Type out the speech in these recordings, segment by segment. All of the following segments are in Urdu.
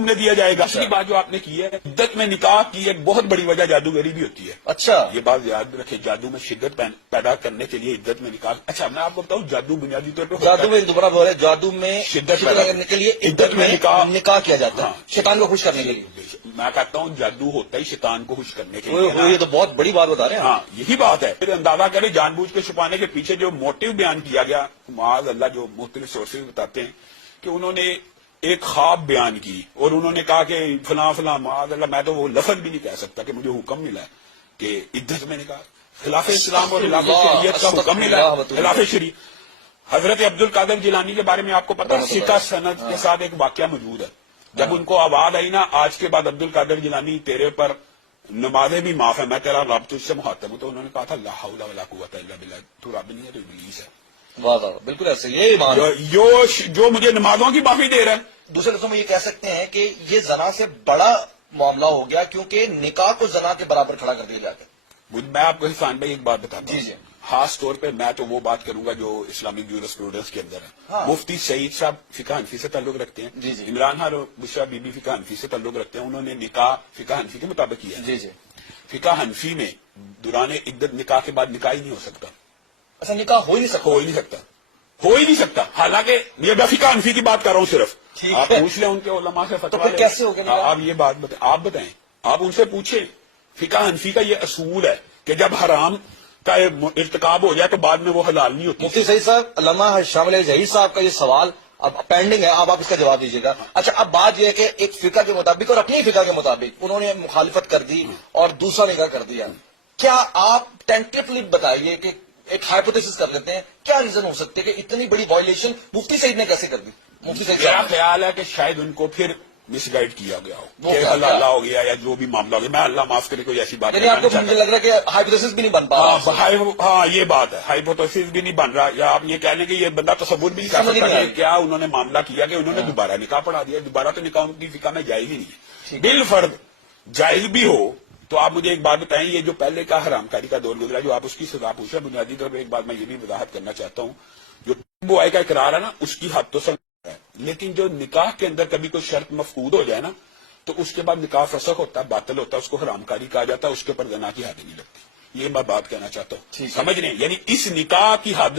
نے دیا جائے گا. اصلی بات جو آپ نے کی ہے، شدت میں نکاح کی ایک بہت بڑی وجہ جادوگری بھی ہوتی ہے. اچھا، یہ بات یاد رکھے، جادو میں شدت پیدا کرنے کے لیے عدت میں نکاح. اچھا میں آپ کو بتاؤں، جادو بنیادی طور پر جادو میں دوبارہ بول رہے، جادو میں شدت پیدا پیدا کرنے کے لیے عدت میں نکاح کیا جاتا ہے، ہاں، شیطان کو خوش کرنے کے لیے. میں کہتا ہوں جادو ہوتا ہی شیطان کو خوش کرنے کے لیے. یہ تو بہت بڑی بات بتا رہے ہیں. ہاں یہی بات ہے. پھر اندازہ کریں جان بوجھ کے چھپانے کے پیچھے جو موٹیو بیان کیا گیا، معاذ اللہ جو مختلف سورسز بتاتے ہیں کہ انہوں نے ایک خواب بیان کی اور انہوں نے کہا کہ فلاں فلاں، معاذ اللہ میں تو وہ لفظ بھی نہیں کہہ سکتا کہ مجھے حکم ملا ہے کہ عدت میں نکاح، خلاف اسلام اور خلاف شریعت کا حکم ملا ہے، خلاف شریعت. حضرت عبد القادر جیلانی کے بارے میں آپ کو پتا ہے، سکہ سند کے ساتھ ایک واقعہ موجود ہے. جب ان کو آواز آئی نا آج کے بعد عبد القادر جیلانی تیرے پر نمازیں بھی معاف ہے، میں تیرا رب تجھ سے مخاطب ہوں، تو انہوں نے کہا تھا لا حول ولا قوت الا باللہ، تو رب نہیں ہے تو ابلیس ہے. واہ واہ، بالکل ایسے یہ ایمان ہے جو مجھے نمازوں کی معافی دے رہا ہے. دوسرے لفظوں میں یہ کہہ سکتے ہیں کہ یہ زنا سے بڑا معاملہ ہو گیا، کیونکہ نکاح کو زنا کے برابر کھڑا کر دیا جاتا ہے. میں آپ کو حسان بھائی ایک بات بتاتا ہوں. جی جی. خاص طور پہ میں تو وہ بات کروں گا جو اسلامک جورسپروڈنس کے اندر ہے. ہاں. مفتی سعید صاحب فقہ حنفی سے تعلق رکھتے ہیں. جی جی. عمران خان اور بشرا بی بی فقہ حنفی سے تعلق رکھتے ہیں. انہوں نے نکاح فقہ حنفی کے مطابق کیا ہے. جی جی. فقہ حنفی میں دوران عدت نکاح کے بعد نکاح ہی نہیں ہو سکتا. اچھا، نکاح ہو ہی نہیں سکتا. ہو ہی نہیں سکتا، ہو ہی نہیں سکتا. حالانکہ یہ میں فقہ حنفی کی بات کر رہا ہوں صرف. آپ پوچھ لیں ان کے علماء سے فتویٰ. تو پھر کیسے ہوگا نکاح؟ آپ یہ بات آپ بتائیں، آپ ان سے پوچھیں. فقہ حنفی کا یہ اصول ہے کہ جب حرام کا ارتکاب ہو جائے تو بعد میں وہ حلال نہیں ہوتی. مفتی سعید صاحب، علامہ شامل ظہیر صاحب کا یہ سوال اب پینڈنگ ہے، اب آپ اس کا جواب دیجیے گا. اچھا، اب بات یہ ہے کہ ایک فقہ کے مطابق اور اپنی فقہ کے مطابق انہوں نے مخالفت کر دی اور دوسرا نکاح کر دیا. کیا آپ ٹینٹیولی بتائیے کہ ایک ہائپوتھیسس کر لیتے ہیں، کیا ریزن ہو سکتے کہ اتنی بڑی وائلیشن مفتی سعید نے کیسے کر دی؟ مفتی سعید میرا صاحب خیال ہے کہ شاید ان کو پھر مس گائڈ کیا گیا ہو وہ کہ کیا حلالہ ہو گیا یا جو بھی معاملہ ہو گیا. میں اللہ معاف کرے کوئی ایسی بات یعنی آپ کو مجھے لگ رہا ہے کہ ہائپوتھیسس بھی نہیں بن پا رہا. ہاں یہ بات ہے، ہائپوتھیسس بھی نہیں بن رہا. یا آپ یہ کہہ لیں کہ یہ بندہ تصور بھی نہیں کر سمجھ سکتا نہیں کہ آئی. کیا انہوں نے معاملہ کیا کہ انہوں نے دوبارہ نکاح پڑھا دیا. دوبارہ تو نکاح ان کی فقہ میں جائز ہی نہیں. بالفرض جائز بھی ہو تو آپ مجھے ایک بات بتائیں، یہ جو پہلے کا حرام کاری کا دور گزرا جو آپ اس کی سزا پوچھ رہے ہیں، بنیادی طور پر ایک بات میں یہ بھی وضاحت کرنا چاہتا ہوں، جو بوائے کا اقرار ہے نا اس کی حد تو سمجھ ہے، لیکن جو نکاح کے اندر کبھی کوئی شرط مفقود ہو جائے نا تو اس کے بعد نکاح فسخ ہوتا ہے، باطل ہوتا ہے، اس کو حرام کاری کہا جاتا ہے، اس کے اوپر زنا کی حد نہیں لگتی. یہ میں بات کہنا چاہتا ہوں، سمجھ رہے ہیں؟ یعنی اس نکاح کی حد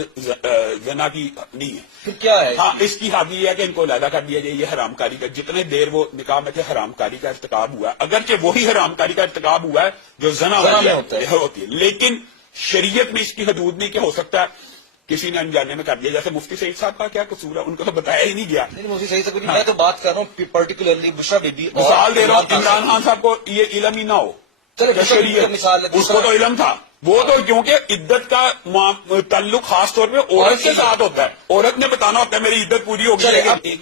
زنا کی نہیں ہے. پھر کیا ہے؟ ہاں اس کی حد یہ ہے کہ ان کو علیحدہ کر دیا جائے. یہ حرام کاری کا جتنے دیر وہ نکاح میں تھے حرام کاری کا ارتکاب ہوا ہے، اگرچہ وہی حرام کاری کا ارتکاب ہوا ہے جو زنا ہوتی ہے، لیکن شریعت میں اس کی حدود نہیں کہ ہو سکتا ہے کسی نے انجانے میں کر دیا. جیسے مفتی سعید صاحب کا کیا قصور ہے، ان کو تو بتایا ہی نہیں گیا. مفتی سعید صاحب میں تو بات کر رہا ہوں پرٹیکولرلی بشرا بی بی. مثال دے رہا ہوں، عمران خان صاحب کو یہ علم ہی نہ ہو، مثال اس کو تو علم تھا. وہ تو کیونکہ عدت کا تعلق خاص طور پہ عورت کے ساتھ ہوتا ہے، عورت نے بتانا ہوتا ہے میری عدت پوری ہوگی.